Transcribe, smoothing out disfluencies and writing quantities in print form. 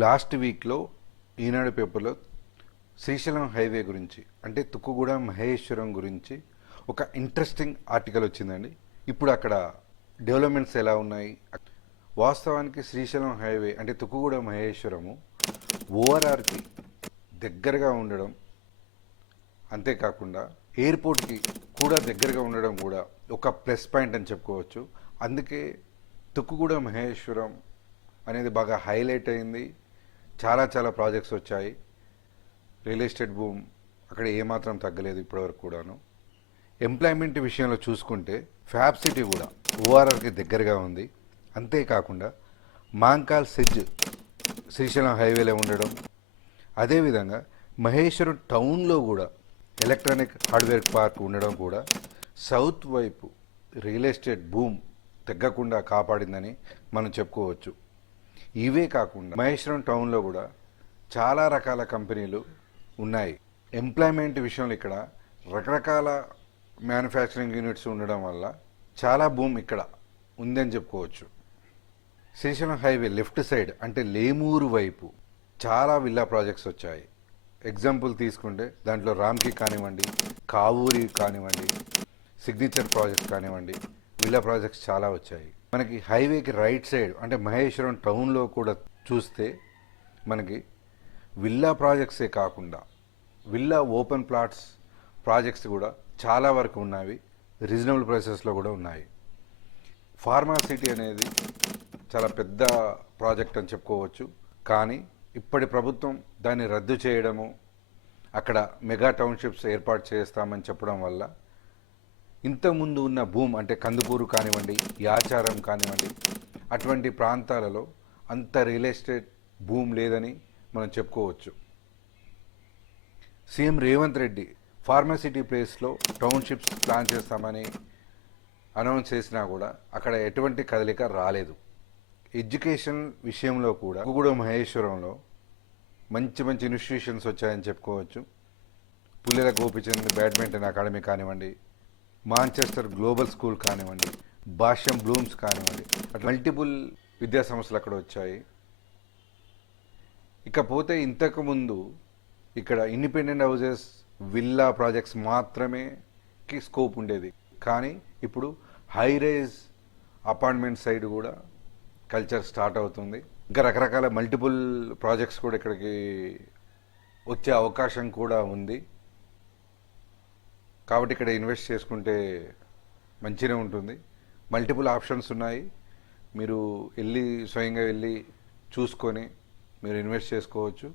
Last వీక్లో ఈనాడు పేపర్లో Srisailam highway గురించి అంటే తుక్కుగూడెం మహేశ్వరం గురించి ఒక ఇంట్రెస్టింగ్ ఆర్టికల్ వచ్చిందండి. ఇప్పుడు అక్కడ డెవలప్మెంట్స్ ఎలా ఉన్నాయి, వాస్తవానికి శ్రీశైలం హైవే అంటే తుక్కుగూడెం మహేశ్వరము ఓఆర్ఆర్కి దగ్గరగా ఉండడం, అంతేకాకుండా ఎయిర్పోర్ట్కి కూడా దగ్గరగా ఉండడం కూడా ఒక ప్లస్ పాయింట్ అని చెప్పుకోవచ్చు. అందుకే తుక్కుగూడెం మహేశ్వరం అనేది బాగా హైలైట్ అయింది. చాలా చాలా ప్రాజెక్ట్స్ వచ్చాయి. రియల్ ఎస్టేట్ భూమ్ అక్కడ ఏమాత్రం తగ్గలేదు ఇప్పటివరకు కూడాను. ఎంప్లాయ్మెంట్ విషయంలో చూసుకుంటే ఫ్యాబ్ సిటీ కూడా ఓఆర్ఆర్కి దగ్గరగా ఉంది. అంతేకాకుండా మాంకాల్ సెజ్ శ్రీశైలం హైవేలో ఉండడం, అదేవిధంగా మహేశ్వరం టౌన్లో కూడా ఎలక్ట్రానిక్ హార్డ్వేర్ పార్క్ ఉండడం కూడా సౌత్ వైపు రియల్ ఎస్టేట్ భూమ్ తగ్గకుండా కాపాడిందని మనం చెప్పుకోవచ్చు. ఇవే కాకుండా మహేశ్వరం టౌన్లో కూడా చాలా రకాల కంపెనీలు ఉన్నాయి. ఎంప్లాయ్మెంట్ విషయంలో ఇక్కడ రకరకాల మ్యానుఫ్యాక్చరింగ్ యూనిట్స్ ఉండడం వల్ల చాలా భూమి ఇక్కడ ఉందని చెప్పుకోవచ్చు. శ్రీశైలం హైవే లెఫ్ట్ సైడ్ అంటే లేమూరు వైపు చాలా విల్లా ప్రాజెక్ట్స్ వచ్చాయి. ఎగ్జాంపుల్ తీసుకుంటే దాంట్లో రామ్కి కానివ్వండి, కావూరి కానివ్వండి, సిగ్నేచర్ ప్రాజెక్ట్స్ కానివ్వండి, విల్లా ప్రాజెక్ట్స్ చాలా వచ్చాయి. మనకి హైవేకి రైట్ సైడ్ అంటే మహేశ్వరం టౌన్లో కూడా చూస్తే మనకి విల్లా ప్రాజెక్ట్సే కాకుండా విల్లా ఓపెన్ ప్లాట్స్ ప్రాజెక్ట్స్ కూడా చాలా వరకు ఉన్నవి. రీజనబుల్ ప్రైసెస్లో కూడా ఉన్నాయి. ఫార్మా సిటీ అనేది చాలా పెద్ద ప్రాజెక్ట్ అని చెప్పుకోవచ్చు. కానీ ఇప్పటి ప్రభుత్వం దాన్ని రద్దు చేయడము, అక్కడ మెగా టౌన్షిప్స్ ఏర్పాటు చేస్తామని చెప్పడం వల్ల ఇంతకుముందు ఉన్న భూమి అంటే కందుకూరు కానివ్వండి, యాచారం కానివ్వండి, అటువంటి ప్రాంతాలలో అంత రియల్ ఎస్టేట్ భూమి లేదని మనం చెప్పుకోవచ్చు. సీఎం రేవంత్ రెడ్డి ఫార్మసిటీ ప్లేస్లో టౌన్షిప్స్ ప్లాన్ చేస్తామని అనౌన్స్ చేసినా కూడా అక్కడ ఎటువంటి కదలిక రాలేదు. ఎడ్యుకేషన్ విషయంలో కూడా మహేశ్వరంలో మంచి మంచి ఇన్స్టిట్యూషన్స్ వచ్చాయని చెప్పుకోవచ్చు. పుల్లెల గోపిచంద్ బ్యాడ్మింటన్ అకాడమీ కానివ్వండి, మాంచెస్టర్ గ్లోబల్ స్కూల్ కానివ్వండి, భాష్యం బ్లూమ్స్ కానివ్వండి, అట్లా మల్టిపుల్ విద్యా సంస్థలు అక్కడ వచ్చాయి. ఇకపోతే ఇంతకుముందు ఇక్కడ ఇండిపెండెంట్ హౌజెస్, విల్లా ప్రాజెక్ట్స్ మాత్రమే స్కోప్ ఉండేది. కానీ ఇప్పుడు హై రైజ్ అపార్ట్మెంట్ సైడ్ కూడా కల్చర్ స్టార్ట్ అవుతుంది. ఇంకా రకరకాల మల్టిపుల్ ప్రాజెక్ట్స్ కూడా ఇక్కడికి వచ్చే అవకాశం కూడా ఉంది. కాబట్టి ఇక్కడ ఇన్వెస్ట్ చేసుకుంటే మంచిగా ఉంటుంది. మల్టిపుల్ ఆప్షన్స్ ఉన్నాయి. మీరు స్వయంగా వెళ్ళి చూసుకొని మీరు ఇన్వెస్ట్ చేసుకోవచ్చు.